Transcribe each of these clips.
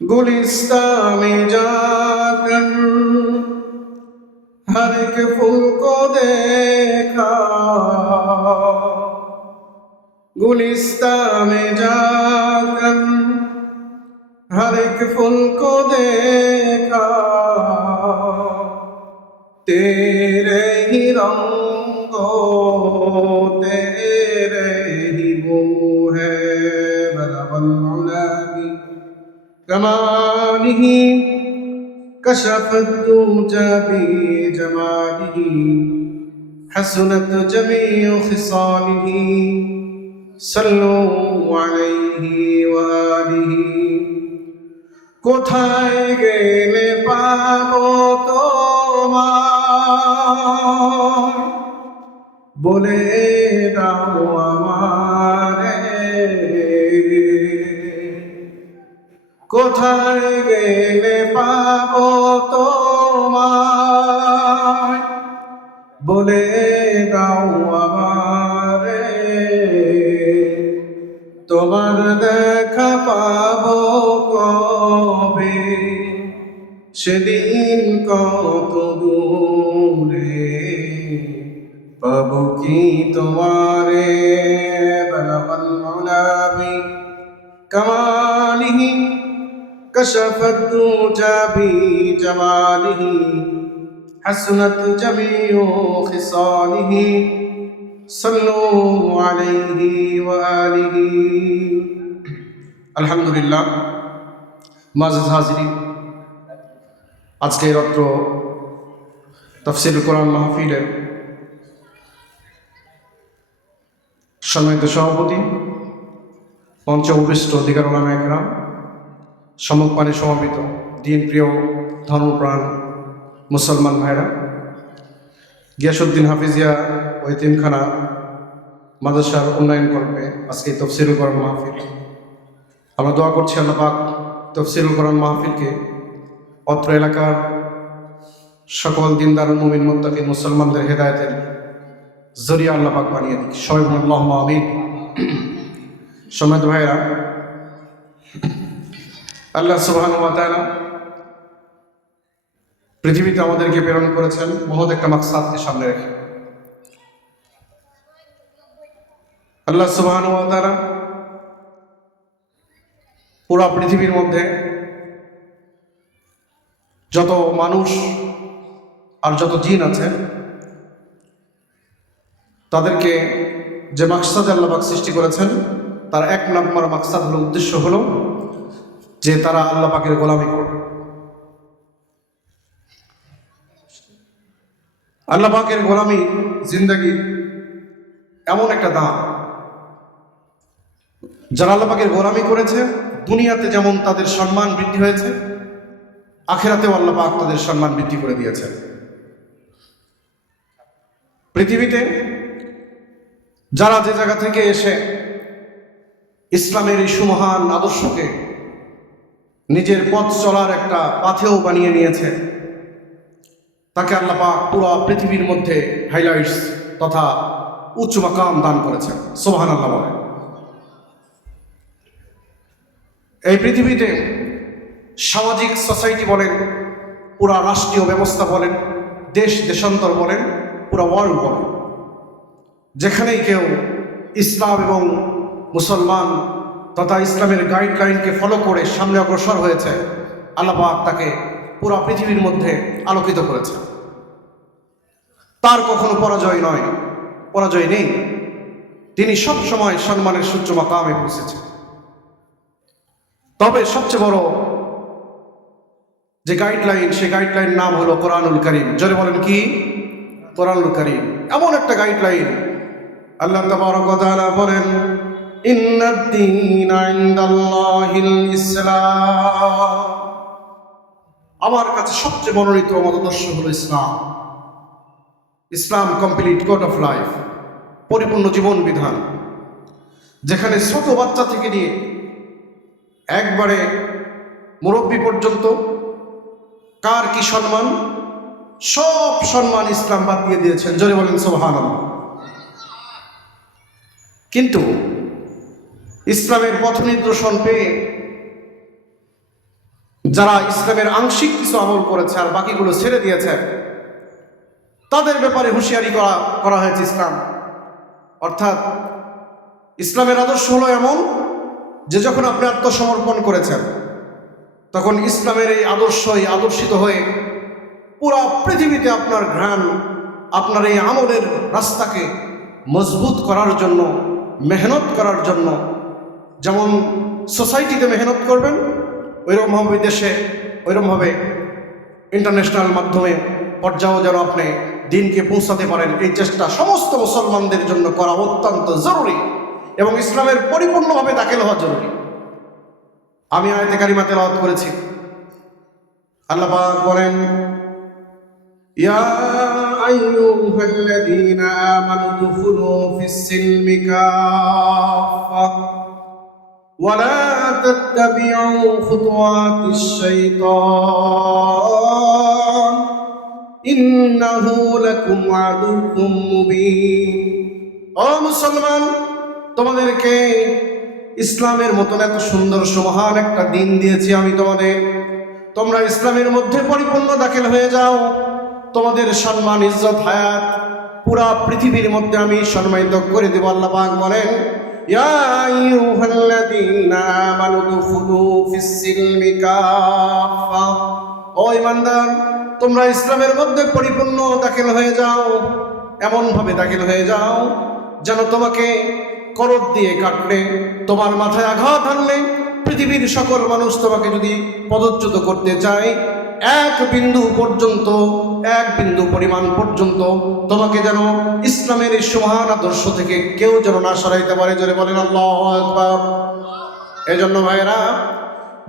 गुलिस्तां में जाकर हर एक फूल को देखा गुलिस्तां में जाकर हर एक फूल को देखा तेरे ही रंगो كماله كشف الدوج بجماله حسنت جميع خصاله صلوا عليه وآله কোথায় গেলে পাবো তোমার বলে দাও আমারে কোথায় গেলে পাবো তোমায়? বলে দাও আমারে। তোমার দেখা পাবো কবে? সেদিন কত দূরে পাবো কি তোমারে? বলবল মৌলাবি কামালিহি كشف الدجى بجماله حسنت جميع خصاله صلوا عليه وآله الحمد لله মাজিদ হাজিরি আজকে রাত্র তফসিল কোরআন মাহফিলের সম্মানিত সভাপতি মঞ্চ উপবিষ্ট অধিকার ওলামা একরাম সমকপানে সমাবেত, দিন প্রিয় ধর্মপ্রাণ মুসলমান ভাইরা গিয়াসুদ্দিন হাফিজিয়া ও তিনখানা মাদ্রাসার উন্নয়ন কল্পে আজকে তফসিরুল করার মাহফিল। আমরা দোয়া করছি আল্লাহ পাক তফসিরুল করার মাহফিলকে অত্র এলাকার সকল দিনদার মুমিন মুত্তাকি মুসলমানদের হেদায়তের জরিয়া আল্লাহ পাক বানিয়ে দিক। সবাই আল্লাহ আমিন। সময় ভাইরা আল্লাহ সুবহান পৃথিবীতে আমাদেরকে প্রেরণ করেছেন মহৎ একটা মাকসাদকে সামনে রেখে। আল্লাহ সুবহান পুরা পৃথিবীর মধ্যে যত মানুষ আর যত জিন আছে, তাদেরকে যে মাকসাদ আল্লাহবাক সৃষ্টি করেছেন, তার এক নম্বর মাকসাদ হলো, উদ্দেশ্য হলো যে তারা আল্লাহ পাকের গোলামি করবে। আল্লাহ পাকের গোলামি জিন্দগি এমন একটা দাম যারা আল্লাহ পাকের গোলামি করেছে, দুনিয়াতে যেমন তাদের সম্মান বৃদ্ধি হয়েছে, আখেরাতেও আল্লাহ পাক তাদের সম্মান বৃদ্ধি করে দিয়েছে পৃথিবীতে যারা যে জায়গা থেকে এসে ইসলামের এই সুমহান আদর্শকে নিজের পথ চলার একটা পাথেও বানিয়ে নিয়েছে। তাকে আল্লাহ পাক পুরো পৃথিবীর মধ্যে হাইলাইটস তথা উচ্চ মাকাম দান করেছে সোহান আল্লাহ এই পৃথিবীতে সামাজিক সোসাইটি বলেন, পুরা রাষ্ট্রীয় ব্যবস্থা বলেন, দেশ, দেশান্তর বলেন, পুরা ওয়ার্ল্ড বলেন। যেখানেই কেউ ইসলাম এবং মুসলমান তথা ইসলামের গাইডলাইনকে ফলো করে সামনে অগ্রসর হয়েছে। আল্লাপাক তাকে পুরো পৃথিবীর মধ্যে আলোকিত করেছে তার কখনো পরাজয় নয়, পরাজয় নেই। তিনি সব সময় সম্মানের সূর্য মাকামে পৌঁছেছে তবে সবচেয়ে বড় যে গাইডলাইন সেই গাইডলাইন নাম হলো কোরআনুল করিম। জোরে বলেন কি? কোরআনুল করিম। এমন একটা গাইডলাইন আল্লাহ তাবারক আমার কাছে সবচেয়ে মনোনীত মতাদর্শ হলো ইসলাম। Islam complete code of life, পরিপূর্ণ জীবন বিধান, যেখানে ছোট বাচ্চা থেকে নিয়ে একবারে মুরব্বী পর্যন্ত কার কি সম্মান, সব সম্মান ইসলাম বাদ দিয়ে দিয়েছেন। জোরে বলেন সোহান কিন্তু ইসলামের পথ নির্দেশন পেয়ে যারা ইসলামের আংশিক কিছু আমল করেছে আর বাকিগুলো ছেড়ে দিয়েছে, তাদের ব্যাপারে হুঁশিয়ারি করা করা হয়েছে ইসলাম। অর্থাৎ ইসলামের আদর্শ হলো এমন যে যখন আপনি আত্মসমর্পণ করেছেন, তখন ইসলামের এই আদর্শই আদর্শিত হয়ে পুরা পৃথিবীতে আপনার ঘ্রাণ, আপনার এই আমলের রাস্তাকে মজবুত করার জন্য, মেহনত করার জন্য যেমন সোসাইটিতে মেহনত করবেন, ওইরকমভাবে দেশে, ওইরকমভাবে ইন্টারন্যাশনাল মাধ্যমে পর্যায়েও যেন আপনি দিনকে পৌঁছাতে পারেন, এই চেষ্টা সমস্ত মুসলমানদের জন্য করা অত্যন্ত জরুরি এবং ইসলামের পরিপূর্ণভাবে দাখিল হওয়া জরুরি। আমি আয়তে কারিমা তেলাওয়াত করেছি। আল্লাহ বলেন, ইয়া আমানু দুখুলু ফিস-সিলমি কাফা ولا تتبعوا خطوات الشيطان إنه لكم عدو مبين ও মুসলমান তোমাদেরকে ইসলামের মতন এত সুন্দর সুমহান একটা দিন দিয়েছি আমি তোমাদের তোমরা ইসলামের মধ্যে পরিপূর্ণ দাখিল হয়ে যাও তোমাদের সম্মান ইজ্জত হায়াত পুরা পৃথিবীর মধ্যে আমি সম্মানিত করে দেব আল্লাহ ইয়া আইয়ুহাল্লাযীনা আমানু দুখুলু ফিস-সিলমি কাফা ও ইমানদার, তোমরা ইসলামের মধ্যে পরিপূর্ণ দাখিল হয়ে যাও এমন ভাবে দাখিল হয়ে যাও, যেন তোমাকে করদ দিয়ে কাটলে, তোমার মাথায় আঘাত আনলে পৃথিবীর সকল মানুষ তোমাকে যদি পদচ্যুত করতে চায়, এক বিন্দু পর্যন্ত এক বিন্দু পরিমাণ পর্যন্ত তোমাকে যেন ইসলামের এই সুমহান আদর্শ থেকে কেউ যেন না সরাইতে পারে। জোরে বলেন, আল্লাহ এই জন্য ভাইরা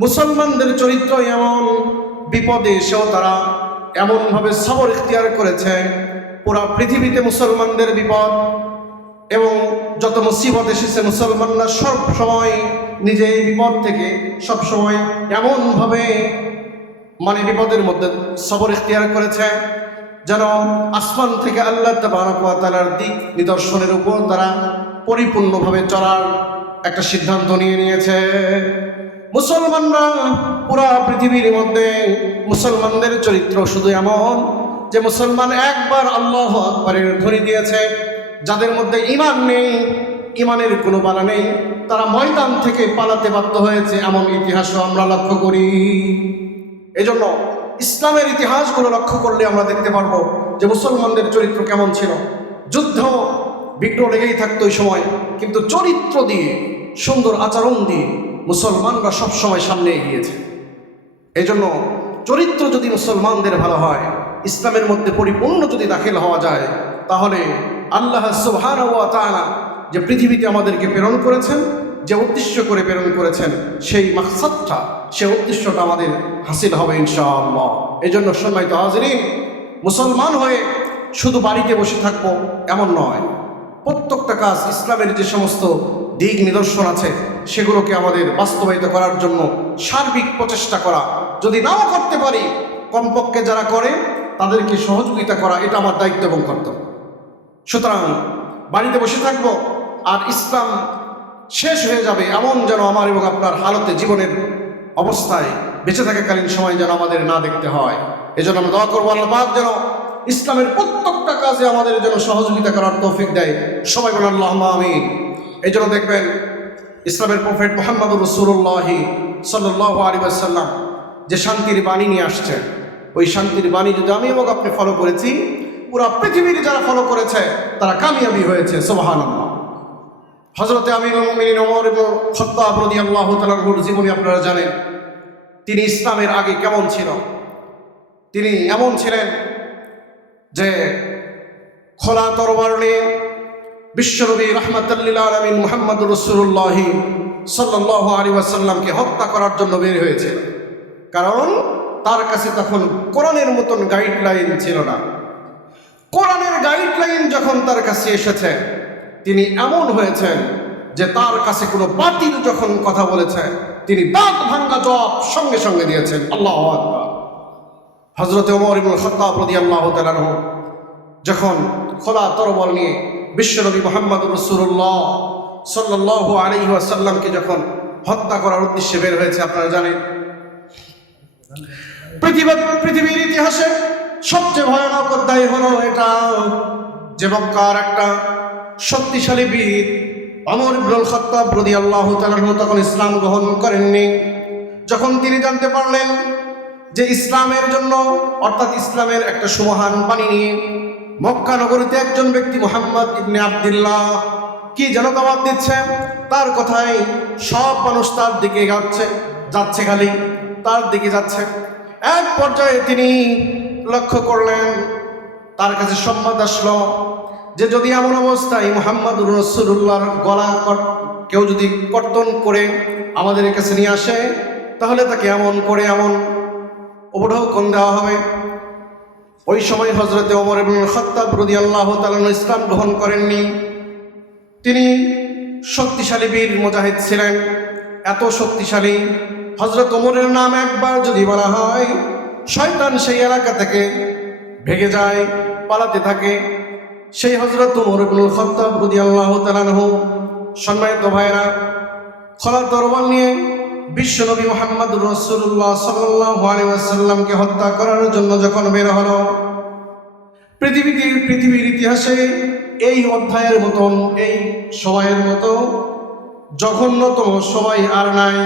মুসলমানদের চরিত্র এমন, বিপদে এসেও তারা এমনভাবে সবর ইখতিয়ার করেছে, পুরা পৃথিবীতে মুসলমানদের বিপদ এবং যত মুসিবত এসেছে মুসলমানরা সব সময় নিজে এই বিপদ থেকে সবসময় এমনভাবে মানে বিপদের মধ্যে সবর ইখতিয়ার করেছে, যেন আসমান থেকে আল্লাহ তালার দিক নিদর্শনের উপর তারা পরিপূর্ণভাবে চলার একটা সিদ্ধান্ত নিয়ে নিয়েছে। মুসলমানরা পুরা পৃথিবীর মধ্যে মুসলমানদের চরিত্র শুধু এমন যে মুসলমান একবার আল্লাহ আকবরের ধ্বনি দিয়েছে, যাদের মধ্যে ইমান নেই ইমানের কোনো বালা নেই, তারা ময়দান থেকে পালাতে বাধ্য হয়েছে, এমন ইতিহাসও আমরা লক্ষ্য করি। এজন্য ইসলামের ইতিহাসগুলো লক্ষ্য করলে আমরা দেখতে পারব যে মুসলমানদের চরিত্র কেমন ছিল। যুদ্ধ বিগ্রহ লেগেই থাকতো ওই সময়, কিন্তু চরিত্র দিয়ে, সুন্দর আচরণ দিয়ে মুসলমানরা সবসময় সামনে এগিয়েছে। এই জন্য চরিত্র যদি মুসলমানদের ভালো হয়, ইসলামের মধ্যে পরিপূর্ণ যদি দাখিল হওয়া যায়, তাহলে আল্লাহ সুবহান যে পৃথিবীতে আমাদেরকে প্রেরণ করেছেন যে উদ্দেশ্য করে প্রেরণ করেছেন, সেই মাকসাদটা, সে উদ্দেশ্যটা আমাদের হাসিল হবে ইনশাআল্লাহ। এই জন্য সম্মানিত হাজরিন, মুসলমান হয়ে শুধু বাড়িতে বসে থাকব এমন নয়। প্রত্যেকটা কাজ ইসলামের যে সমস্ত দিক নিদর্শন আছে, সেগুলোকে আমাদের বাস্তবায়িত করার জন্য সার্বিক প্রচেষ্টা করা। যদি নাও করতে পারি, কমপক্ষে যারা করে, তাদেরকে সহযোগিতা করা, এটা আমার দায়িত্ব এবং কর্তব্য। সুতরাং বাড়িতে বসে থাকব আর ইসলাম শেষ হয়ে যাবে এমন যেন আমার এবং আপনার হালতে জীবনের অবস্থায় বেঁচে থাকাকালীন সময় যেন আমাদের না দেখতে হয়। এজন্য আমরা দোয়া করব, আল্লাহ পাক যেন ইসলামের প্রত্যেকটা কাজে আমাদের যেন সহযোগিতা করার তৌফিক দেয়। সবাই বলেন আল্লাহ আমিন। এই জন্য দেখবেন ইসলামের প্রফেট মোহাম্মদ রসুল্লাহি সাল্লাহ আলী আসাল্লাম যে শান্তির বাণী নিয়ে আসছেন, ওই শান্তির বাণী যদি আমি এবং আপনি ফলো করেছি, পুরা পৃথিবীর যারা ফলো করেছে, তারা কামিয়াবি হয়েছে সোবাহান আল্লাহ হজরতে মিন খত্তাব আল্লাহ তালাহুর জীবনী আপনারা জানেন। তিনি ইসলামের আগে কেমন ছিল? তিনি এমন ছিলেন যে খোলা তরবার নিয়ে বিশ্বনবী রহমতুল্লিল আলমিন মোহাম্মদ রসুল্লাহি সাল্লাহ আলী ওয়াসাল্লামকে হত্যা করার জন্য বের হয়েছে কারণ তার কাছে তখন কোরআনের মতন গাইডলাইন ছিল না। কোরআনের গাইডলাইন যখন তার কাছে এসেছে তিনি এমন হয়েছেন যে তার কাছে কোনো বাতিল যখন কথা বলেছে, তিনি দাঁত ভাঙ্গা জব সঙ্গে সঙ্গে দিয়েছেন। আল্লাহ হজরত ওমর ইবুল খত্তাব আল্লাহ তালানহ যখন খোলা তরবল নিয়ে বিশ্বনবী মোহাম্মদ রসুল্লাহ সাল্লাহ আলী আসাল্লামকে যখন হত্যা করার উদ্দেশ্যে বের হয়েছে, আপনারা জানেন, পৃথিবী, পৃথিবীর ইতিহাসে সবচেয়ে ভয়ানক অধ্যায় হলো এটা যে মক্কার একটা শক্তিশালী বীর অমর ইবনুল খত্তাব রাদিয়াল্লাহু তাআলা তখন ইসলাম গ্রহণ করেননি। যখন তিনি জানতে পারলেন যে ইসলামের জন্য, অর্থাৎ ইসলামের একটা সুমহান বাণী নিয়ে মক্কা নগরীতে একজন ব্যক্তি মোহাম্মদ ইবনে আবদুল্লাহ কি যেন দাওয়াত দিচ্ছে? তার কথাই সব মানুষ তার দিকে যাচ্ছে যাচ্ছে খালি, তার দিকে যাচ্ছে। এক পর্যায়ে তিনি লক্ষ্য করলেন, তার কাছে সম্বাদ আসলো যে যদি এমন অবস্থায় মোহাম্মদ রসুল্লাহর গলা কেউ যদি কর্তন করে আমাদের কাছে নিয়ে আসে, তাহলে তাকে এমন করে এমন উপঢৌকন দেওয়া হবে? ওই সময় হজরতে ওমর ইবনুল খত্তাব রাদিয়াল্লাহু তাআলা ইসলাম গ্রহণ করেননি। তিনি শক্তিশালী বীর মুজাহিদ ছিলেন। এত শক্তিশালী। হজরত ওমরের নাম একবার যদি বলা হয়, শয়তান সেই এলাকা থেকে ভেগে যায়, পালাতে থাকে। সেই হজরত ওমর ইবনুল খত্তাব রাদিয়াল্লাহু সম্মানিত ভাইরা খোলা তরবাল নিয়ে বিশ্বনবী মোহাম্মদ রসুল্লাহ আলাইহি হত্যা করার জন্য যখন বের হলো, পৃথিবীতে পৃথিবীর ইতিহাসে এই অধ্যায়ের মতন, এই সময়ের মতো জঘন্যতম সময় আর নাই।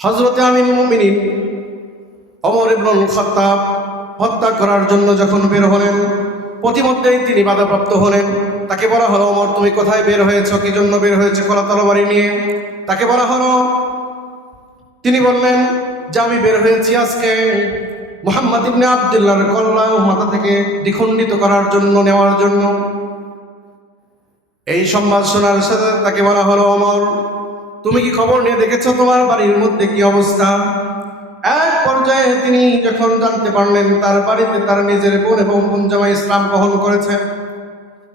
হজরতে আমিন মুমিনিন অমর ইবনুল খত্তাব হত্যা করার জন্য যখন বের হলেন প্রতিমধ্যেই তিনি বাধাপ্রাপ্ত হলেন। তাকে বলা হলো, অমর, তুমি কোথায় বের হয়েছ? কি জন্য বের হয়েছে কলা তরবারি নিয়ে? তাকে বলা হলো, তিনি বললেন, যে আমি বের হয়েছি আজকে মোহাম্মদ ইবনে আবদুল্লাহর কল্লা ও মাথা থেকে দ্বিখণ্ডিত করার জন্য, নেওয়ার জন্য। এই সংবাদ শোনার সাথে তাকে বলা হলো, অমর, তুমি কি খবর নিয়ে দেখেছ? তোমার বাড়ির মধ্যে কি অবস্থা? এক পর্যায়ে তিনি যখন জানতে পারলেন তার বাড়িতে তার নিজের বোন এবং বোন জামাই ইসলাম গ্রহণ করেছে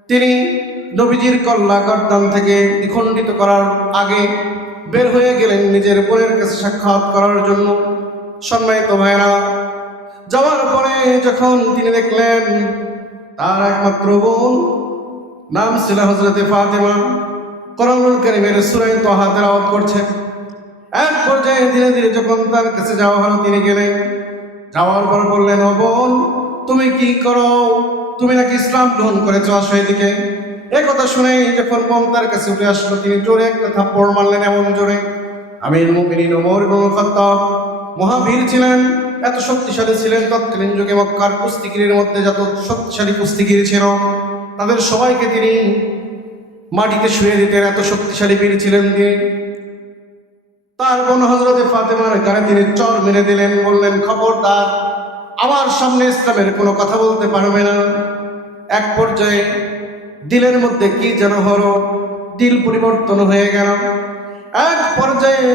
তিনি নবীজির কল্লা গর্দান থেকে দ্বিখণ্ডিত করার আগে বের হয়ে গেলেন নিজের বোনের কাছে সাক্ষাৎ করার জন্য। সম্মানিত ভাইরা যাওয়ার পরে যখন তিনি দেখলেন তার একমাত্র বোন, নাম ছিল হজরতে ফাতেমা করমুল করিমের সুরাই তহা তেলাওয়াত করছে। এক পর্যায়ে ধীরে ধীরে যখন তার কাছে যাওয়া হলো, তিনি গেলেন। যাওয়ার পর বললেন, ও বোন, তুমি কি করো? তুমি নাকি ইসলাম গ্রহণ করেছ? আসো এদিকে। এ কথা শুনে যখন বোন তার কাছে উঠে আসলো, তিনি জোরে একটা থাপ্পড় মারলেন এমন জোরে। খাত্তাব মহাবীর ছিলেন, এত শক্তিশালী ছিলেন, তৎকালীন যুগে মক্কার কুস্তিগিরির মধ্যে যত শক্তিশালী কুস্তিগিরি ছিল, তাদের সবাইকে তিনি মাটিতে শুয়ে দিতেন। এত শক্তিশালী বীর ছিলেন তিনি। তার বোন হজরতে ফাতেমার গায়ে তিনি চর মেরে দিলেন, বললেন, খবরদার, আমার সামনে ইসলামের কোনো কথা বলতে পারবে না। এক পর্যায়ে দিলের মধ্যে কি যেন হলো, দিল পরিবর্তন হয়ে গেল। এক পর্যায়ে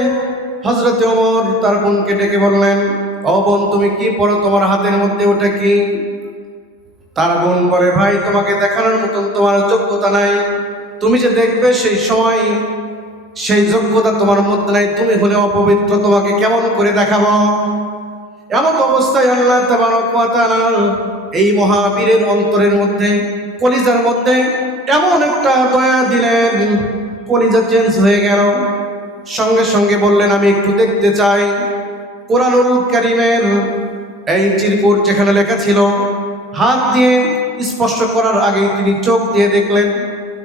হজরতে ওমর তার বোনকে ডেকে বললেন, ও বোন, তুমি কি পড়ো তোমার হাতের মধ্যে ওটা কি? তার বোন বলে, ভাই, তোমাকে দেখানোর মতন তোমার যোগ্যতা নাই। তুমি যে দেখবে সেই সময় সেই যোগ্যতা তোমার মধ্যে নাই, তুমি হলে অপবিত্র, তোমাকে কেমন করে দেখাবো? এমন অবস্থায় আল্লাহ এই মহাবীরের অন্তরের মধ্যে, কলিজার মধ্যে এমন একটা দয়া দিলেন, কলিজা চেঞ্জ হয়ে গেল। সঙ্গে সঙ্গে বললেন, আমি একটু দেখতে চাই। কোরআনুল কারিমের এই চিরকুট যেখানে লেখা ছিল, হাত দিয়ে স্পষ্ট করার আগে তিনি চোখ দিয়ে দেখলেন।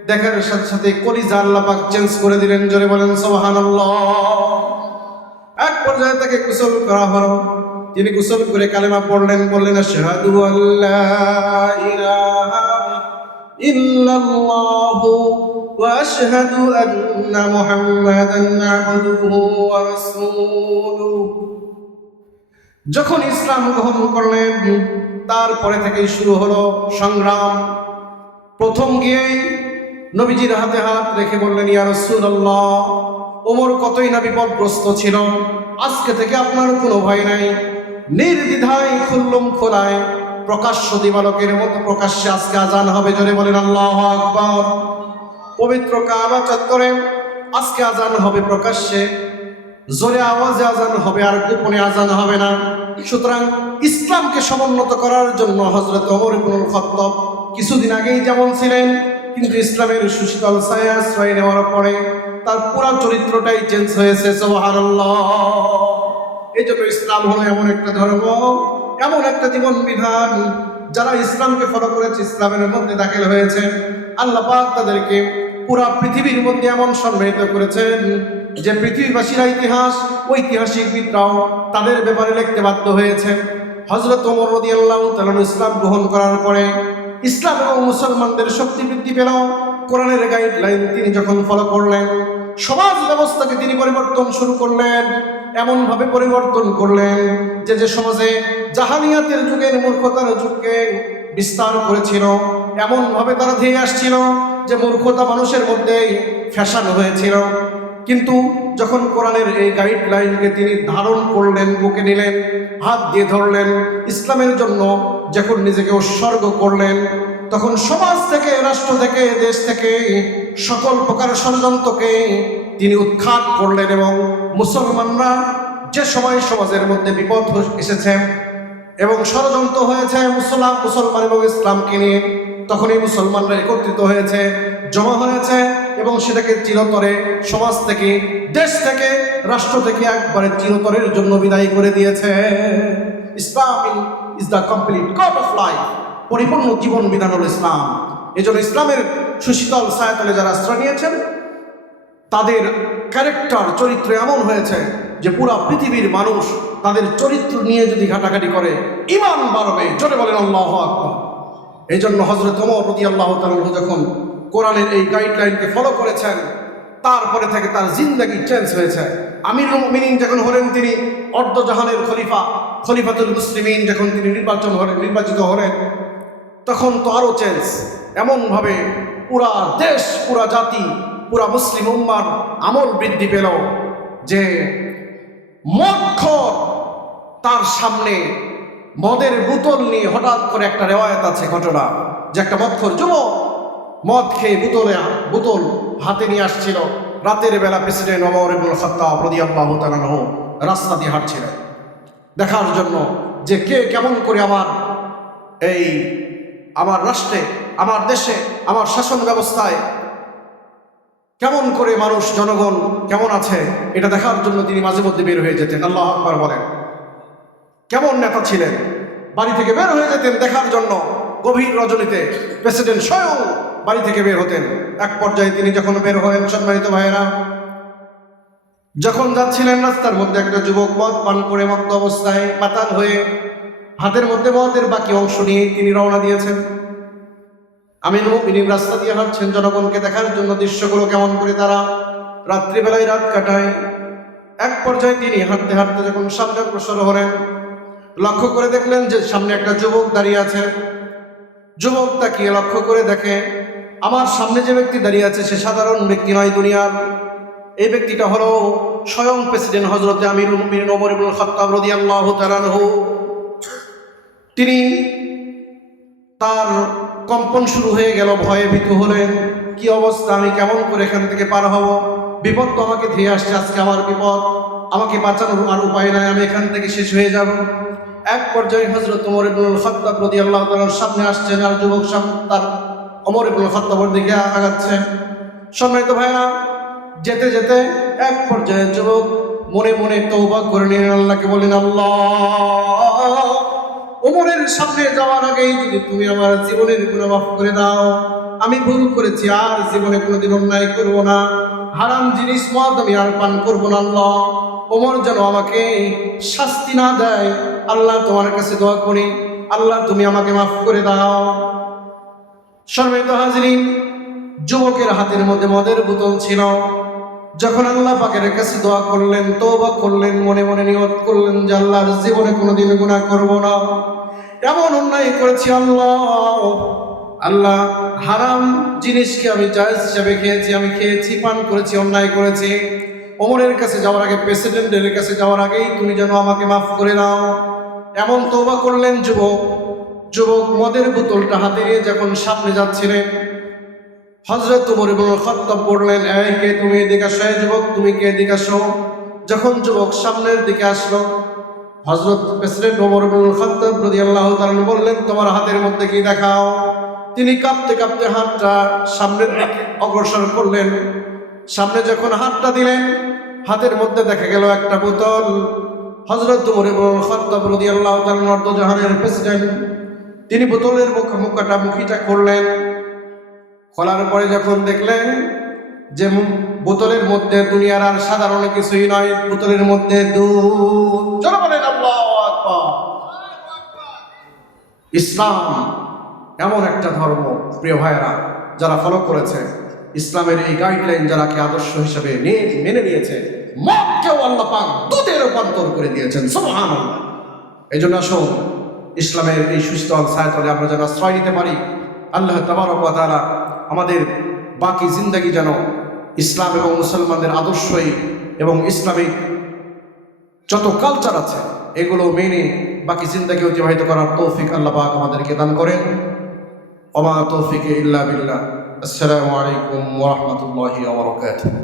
দেখার সাথে সাথে কলিজা আল্লাহ পাক চেঞ্জ করে দিলেন। জোরে বলেন, সুবহানাল্লাহ। এক পর্যায়ে তাকে গোসল করা হলো। তিনি গোসল করে কালেমা পড়লেন, বললেন, আশহাদু আল্লাহ ইল্লাল্লাহু ওয়া আশহাদু আন্না মুহাম্মাদান আবদুহু ওয়া রাসূলুহু। যখন ইসলাম গ্রহণ করলেন, তারপরে থেকেই শুরু হলো সংগ্রাম। প্রথম গিয়েই নবীজির হাতে হাত রেখে বললেন, ইয়া রাসূলুল্লাহ, ওমর কতই না বিপদগ্রস্ত ছিল? আজকে থেকে আপনার কোনো ভয় নাই। নির্দ্বিধায় খুল্লুম খোলায় প্রকাশ্য দিবালকের মতো প্রকাশ্যে আজকে আজান হবে। জোরে বলেন, আল্লাহ আকবার। পবিত্র কাবা চত্বরে আজকে আজান হবে প্রকাশ্যে। জোরে আওয়াজে আজান হবে, আর গোপনে আজান হবে না। সুতরাং ইসলামকে সমুন্নত করার জন্য হজরত ওমর ইবনুল খত্তাব কিছুদিন আগেই যেমন ছিলেন কিন্তু ইসলামের সুশীতল ছায়া আশ্রয় নেওয়ার পরে তার পুরো চরিত্রটাই চেঞ্জ হয়েছে এই জন্য ইসলাম হলো এমন একটা ধর্ম, এমন একটা জীবন বিধান যারা ইসলামকে ফলো করেছে, ইসলামের মধ্যে দাখিল হয়েছে আল্লাহ পাক তাদেরকে পুরা পৃথিবীর মধ্যে এমন সম্মানিত করেছেন যে পৃথিবীবাসীরা ইতিহাস ঐতিহাসিকবিদরাও তাদের ব্যাপারে লিখতে বাধ্য হয়েছে হজরত ওমর রাদিয়াল্লাহু তাআলা ইসলাম গ্রহণ করার পরে ইসলাম এবং মুসলমানদের শক্তি বৃদ্ধি পেল কোরআনের গাইডলাইন তিনি যখন ফলো করলেন, সমাজ ব্যবস্থাকে তিনি পরিবর্তন শুরু করলেন এমন ভাবে পরিবর্তন করলেন যে যে সমাজে জাহানিয়াতের যুগের মূর্খতার যুগকে বিস্তার করেছিল এমন ভাবে তারা ধেয়ে আসছিল যে মূর্খতা মানুষের মধ্যে ফ্যাশন হয়েছিল। কিন্তু যখন কোরআনের এই গাইডলাইনকে তিনি ধারণ করলেন, বুকে নিলেন, হাত দিয়ে ধরলেন, ইসলামের জন্য যখন নিজেকে উৎসর্গ করলেন, তখন সমাজ থেকে, রাষ্ট্র থেকে, দেশ থেকে, সকল প্রকার ষড়যন্ত্রকে তিনি উৎখাত করলেন এবং মুসলমানরা যে সময় সমাজের মধ্যে বিপদ এসেছে এবং ষড়যন্ত্র হয়েছে মুসলাম, মুসলমান এবং ইসলামকে নিয়ে, তখনই মুসলমানরা একত্রিত হয়েছে, জমা হয়েছে। এবং সেটাকে চিরতরে সমাজ থেকে, দেশ থেকে, রাষ্ট্র থেকে একবারে চিরতরের জন্য বিদায় করে দিয়েছে। Islam is the complete code of life. পরিপূর্ণ জীবন বিধান হল ইসলাম। এই জন্য ইসলামের সুশীতল সায়াতলে যারা আশ্রয় নিয়েছেন, তাদের ক্যারেক্টার, চরিত্র এমন হয়েছে যে পুরা পৃথিবীর মানুষ তাদের চরিত্র নিয়ে যদি ঘাটাঘাটি করে, ইমান বাড়বে। জোরে বলেন, আল্লাহ আকবার। এই জন্য হজরত ওমর রদি আল্লাহ তালু যখন কোরআনের এই গাইডলাইনকে ফলো করেছেন, তারপরে থেকে তার জিন্দগি চেঞ্জ হয়েছে। আমির মিনিং যখন হলেন তিনি অর্ধজাহানের খলিফা, খলিফাতুল মুসলিমিন যখন তিনি নির্বাচন হলেন, নির্বাচিত হলেন, তখন তো আরও চেঞ্জ এমনভাবে পুরা দেশ, পুরা জাতি, পুরা মুসলিম উম্মার আমল বৃদ্ধি পেল যে মক্ষর তার সামনে মদের বোতল নিয়ে হঠাৎ করে একটা রেওয়ায়ত আছে ঘটনা, যে একটা মক্ষর যুবক মদ খেয়ে বোতলে, বোতল হাতে নিয়ে আসছিল। রাতের বেলা প্রেসিডেন্ট অমর ইবনুল খাত্তাব রাদিয়াল্লাহু আনহু রাস্তা দিয়ে হাঁটছিলেন। দেখার জন্য যে কে কেমন করে আমার এই আমার রাষ্ট্রে, আমার দেশে, আমার শাসন ব্যবস্থায় কেমন করে মানুষ, জনগণ কেমন আছে, এটা দেখার জন্য তিনি মাঝে মধ্যে বের হয়ে যেতেন। আল্লাহ আকবার বলেন। কেমন নেতা ছিলেন? বাড়ি থেকে বের হয়ে যেতেন দেখার জন্য গভীর রজনীতে। প্রেসিডেন্ট স্বয়ং বাড়ি থেকে বের হতেন। এক পর্যায়ে তিনি যখন বের হলেন, সম্মানিত ভাইয়েরা, যখন যাচ্ছিলেন রাস্তার মধ্যে, একটা যুবক মদ পান করে মত্ত অবস্থায় মাতাল হয়ে হাতের মধ্যে মদের বাকি অংশ নিয়ে তিনি রওনা দিয়েছেন। আমির মুমিনিন রাস্তা দিয়ে হাঁটছেন। জনগণকে দেখার জন্য দৃশ্যগুলো কেমন করে তারা রাত্রিবেলায় রাত কাটায়। এক পর্যায়ে তিনি হাঁটতে হাঁটতে যখন সামনে অগ্রসর হলেন, লক্ষ্য করে দেখলেন যে সামনে একটা যুবক দাঁড়িয়ে আছে। যুবক তাকিয়ে লক্ষ্য করে দেখে আমার সামনে যে ব্যক্তি দাঁড়িয়ে আছে, সে সাধারণ ব্যক্তি নয় দুনিয়ার। এই ব্যক্তিটা হলো স্বয়ং প্রেসিডেন্ট হজরতে আমিরুল মুমিনিন ওমর তাআলা আনহু। তিনি তার কম্পন শুরু হয়ে গেল, ভয়ে ভীতু হলেন। কি অবস্থা, আমি কেমন করে এখান থেকে পার হব? বিপদ তো আমাকে ধেয়ে আসছে, আজকে আমার বিপদ। আমাকে বাঁচানোর আর উপায় নাই, আমি এখান থেকে শেষ হয়ে যাব। এক পর্যায়ে হজরত ওমর ইবনুল খাত্তাব রাদিয়াল্লাহু তাআলার সামনে আসছেন, আর যুবক তার ওমর ইবনুল খাত্তাবের দিকে আগাচ্ছে। সম্মানিত ভাইরা যেতে যেতে এক পর্যায়ে যুবক মনে মনে তৌবা করে নিলেন আল্লাহকে বললেন আল্লাহ, ওমরের সামনে যাওয়ার আগেই যদি তুমি আমার জীবনের গুণা মাফ করে দাও, আমি ভুল করেছি, আর জীবনে কোনোদিন অন্যায় করব না। হারাম জিনিস মদ আমি আর পান করব না, আল্লাহ। ওমর যেন আমাকে শাস্তি না দেয়, আল্লাহ তোমার কাছে দোয়া করি। আল্লাহ, তুমি আমাকে মাফ করে দাও। সম্মানিত হাজরিন, যুবকের হাতের মধ্যে মদের বোতল ছিল। যখন আল্লাহ পাকের কাছে দোয়া করলেন, তওবা করলেন, মনে মনে নিয়ত করলেন যে আল্লাহর জীবনে কোনোদিন গুনাহ করব না। এমন অন্যায় করেছি আল্লাহ। আল্লাহ হারাম জিনিসকে আমি জায়েজ হিসাবে খেয়েছি, আমি খেয়েছি, পান করেছি, অন্যায় করেছি। ওমরের কাছে যাওয়ার আগে, প্রেসিডেন্টের কাছে যাওয়ার আগেই তুমি যেন আমাকে মাফ করে দাও। এমন তওবা করলেন যুবক যুবক মদের বোতলটা হাতে নিয়ে যখন সামনে যাচ্ছিলেন হজরত উমর ইবনুল খাত্তাব বললেন, এই কে তুমি? এদিকে আসো যুবক, তুমি কে? এদিকে আসো। যখন যুবক সামনের দিকে আসলো হজরত প্রেসিডেন্ট ওমর ইবনুল খাত্তাব রাদিয়াল্লাহু তাআলা বললেন, তোমার হাতের মধ্যে কি দেখাও? তিনি কাঁপতে কাঁপতে হাতটা সামনের দিকে অগ্রসর করলেন। সামনে যখন হাতটা দিলেন, হাতের মধ্যে দেখা গেল একটা বোতল। হজরত উমর ইবনুল খাত্তাব রাদিয়াল্লাহু তাআলা জাহানের প্রেসিডেন্ট তিনি বোতলের মুখ মুখটা মুখিটা করলেন। খোলার পরে যখন দেখলেন যে বোতলের মধ্যে দুনিয়ার আর সাধারণ কিছুই নয়, বোতলের মধ্যে ইসলাম এমন একটা ধর্ম, প্রিয় ভাইয়েরা, যারা ফলো করেছে। ইসলামের এই গাইডলাইন যারা কি আদর্শ হিসেবে মেনে নিয়েছে মদকেও আল্লাহ পাক দুধে রূপান্তর করে দিয়েছেন, সুবহানাল্লাহ। এই জন্য আসুন ইসলামের এই সুস্থ ছায়াতলে আমরা যেন আশ্রয় নিতে পারি, আল্লাহ তাবারক ওয়া তাআলা আমাদের বাকি জিন্দগি যেন ইসলাম এবং মুসলমানদের আদর্শই এবং ইসলামিক যত কালচার আছে, এগুলো মেনে বাকি জিন্দগি অতিবাহিত করার তৌফিক আল্লাহ পাক আমাদেরকে দান করেন। ওমা তৌফিকে ইল্লা বিল্লাহ। আসসালামু আলাইকুম ওয়া রাহমাতুল্লাহি ওয়া বারাকাতুহু।